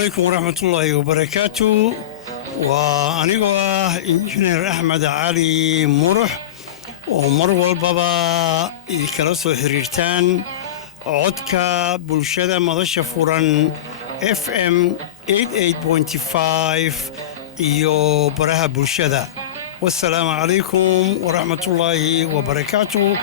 عليكم ورحمة الله وبركاته. وأنا إنجنير أحمد علي مرح ومرول بابا يكرسو حريرتان عدكا بلشدة مضشة فوران FM 88.5 إيو براها بلشدة. والسلام عليكم ورحمة الله وبركاته.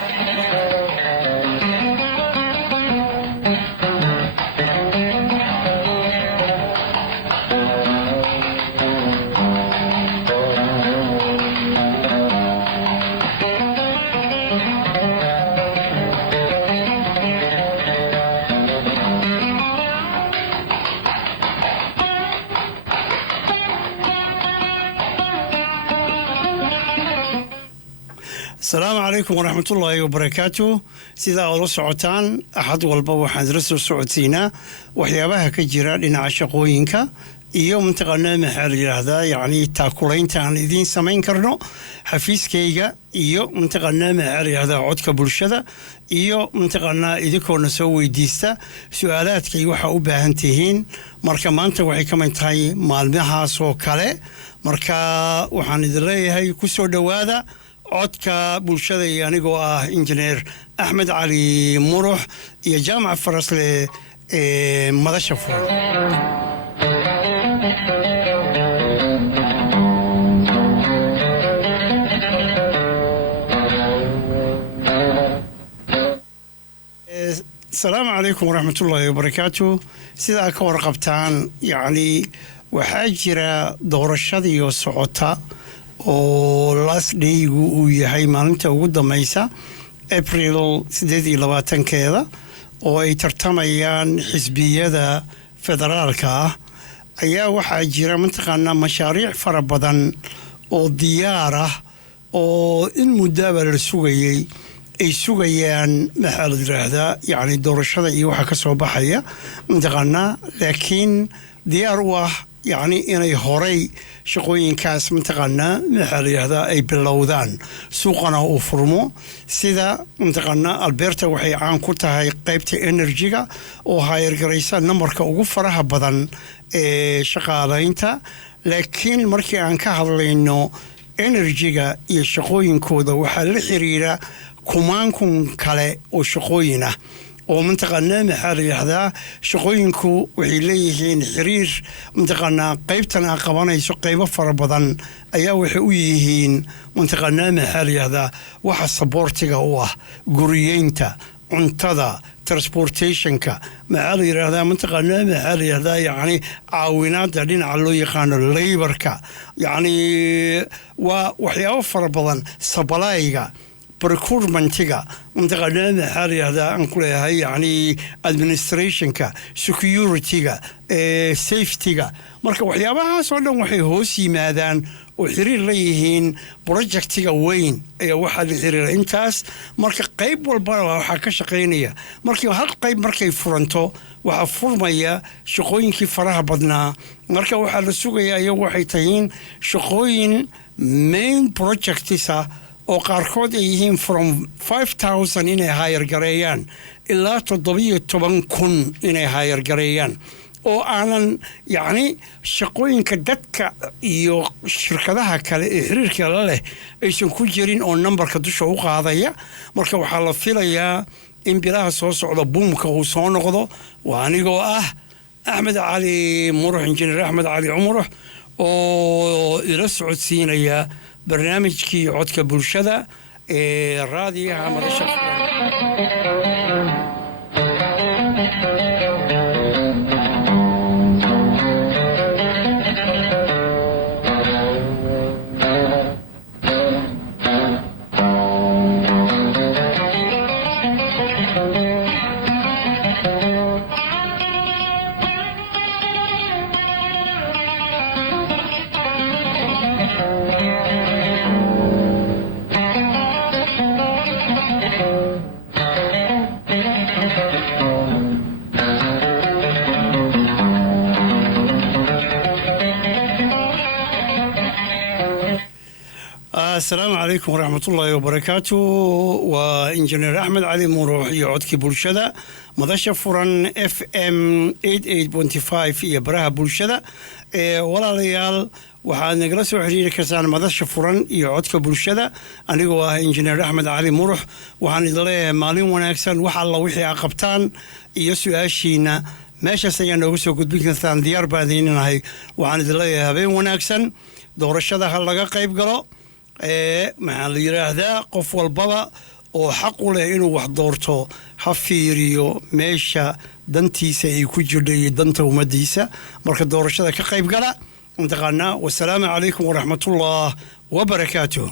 السلام عليكم ورحمة الله وبركاته. سيدا أولو سعوتان أحد والبا وحان رسو سعوتينا وحيابها كجيرا لنا عشقوينكا إيو منتقلنا محاري هذا يعني تاكولين تان إذين سمين كرنو حفيز كيغا إيو منتقلنا محاري هذا عودك بلشدة إيو منتقلنا إذيكو نسوي ديستا سؤالات كي وحا أباهنتهين مركا مانتا وحي كمان تاي مالمها سو كالي مركا وحان إذريها كسو دوادا عدك بلشدة أنيقو إنجنير أحمد علي مرح يا جامعة فرسلي مدشة فور. السلام عليكم ورحمة الله وبركاته. سيدا أكور قبطان يعني وحاجرة دور الشدي والسعوطة last day uu yahay maalinta ugu dambaysa April 28 oo ay tartamayaan xisbiyada federaalka ah ayaa waxaa jira mantaqana mashaariic fara badan oo diyaar ah oo in muddo la sugayay ay sugayaan maxaa la yiraahdaa yani doorashada iyo waxa ka soo baxaya mantaqana laakiin diyaar u ah يعني إني هوري شقوين كاس منتقلنا محل هذا أي بلودان سوقنا وفرمو سيدا منتقلنا البرتا وحي عن كلها هاي قيبتي إنرجيكا وهاي رجريسا نمرك وفرها بدن شقالينتا لكن مركي عن كهذا إنه إنرجيكا يشقوين كودا وحل حريرة كمان كون كلا وشقوينه ومنتقلنا محاري هذا شقوينكو وحيليهين حرير منتقلنا قيبتنا قوانا يسو قيبة فربضان أيا وحيويهين منتقلنا محاري هذا وحا سبورتيغا هو قريينتا انتظى ترانسبورتيشنكا محاري هذا منتقلنا محاري هذا يعني عاوينات لين علو يقانو الليبركا يعني وحياو فربضان سبلايغا procurement-ga منتقلنا حالي هذا أنقول هاي يعني administration-ka security-ga safety-ga marka waxyaabahaas oo dhan waxay hoos yimaadaan oo xiriir leeyihiin project-ga weyn ee waxa la xiriira intaas marka qayb walba waxa ka shaqeynaya markii hal qayb markay furanto waxa furmaya shaqooyinkii faraha badnaa marka waxa la sugayaa ayagu waxay tahiin shaqooyin main projects-ah oo qaarkood ay yihiin from 5000 inay higher gareeyaan ilaa 17,000 inay higher gareeyaan oo aanan yani shaqooyinka dadka iyo shirkadaha kale ee xiriirka la leh aysan ku jirin oo numberka dusha u qaadaya marka waxaa la filayaa in bilaha soo socda boomka uu soo noqdo waa anigoo ah Axmed Cali Murux injineer Axmed Cali Murux oo ila socodsiinaya برنامجكي عدك بلشدة راديها مدشة السلام عليكم ورحمة الله وبركاته. وإنجنير أحمد علي مروح يعودك بولشدة مدشة فرن FM 88.5 يبرها بولشدة ولا ريال waxaad nagala soo xiriiri kartaan madasha furan iyo codka bulshada anigoo ah injineer Axmed Cali Murux waxaan idin leeyahay maalin wanaagsan wax alla wixii aad qabtaan iyo su'aashiina meeshaas ayaan noogu soo gudbin kartaan diyaar baan idinahay waxaan idin leeyahay habeen wanaagsan doorashada ha laga qayb galo maxaa la yiraahdaa qof walbaba oo xaq u leh inuu wax doorto ha fiiriyo meesha dantiisa ay ku jirto iyo danta umadiisa marka doorashada ka qayb gala انتقلنا والسلام عليكم ورحمة الله وبركاته.